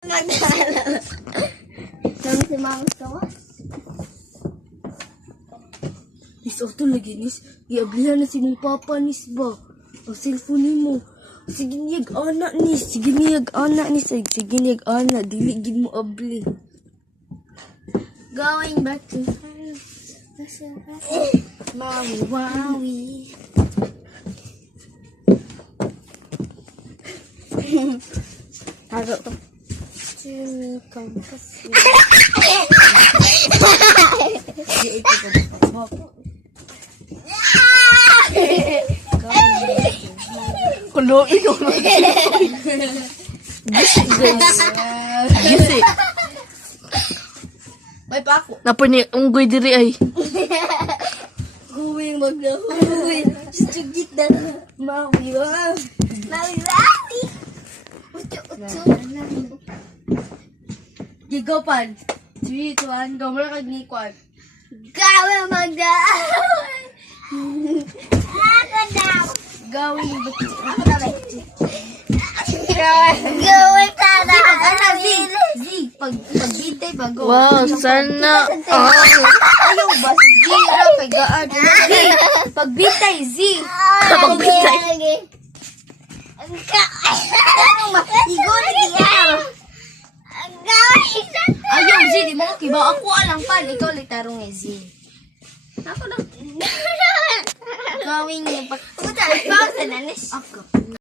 Nang si Mama kawas. Nis, auto lagi, Nis. Iablihan na si mong papa, Nis ba? Ang cellphone ni mo. Sige niyag anak, Nis. Sige niyag anak, Nis. Sige niyag anak. Dili gid mo abli. Going back to Maui, wawi. Tago to. Chini kampas. Kulo, ikaw na. Gisi, guys. Gisi. May pa ako. Napani, unggoy diri ay. Going maglahuy. Sugit na. Maui, wow. Maui, maui. Utso. Gigopan. 3, 2, 1, go. Mura kag ni Kwan. Gawin maglahuy. Ako daw. Gawin ba? Ako daw. Gawin ka na. Pagbitay ba go? Wow, sana. Ayaw ba? Z, ra kay gaan. Z, pagbitay, Z. Pagbitay. Igo na diya. Gawin na. Ayaw, Z, di mo kiba. Ako alang pan. Ikaw litarong eh, Z. Ako daw. Gawin niya. Pagkakita. Pausa na. Ako.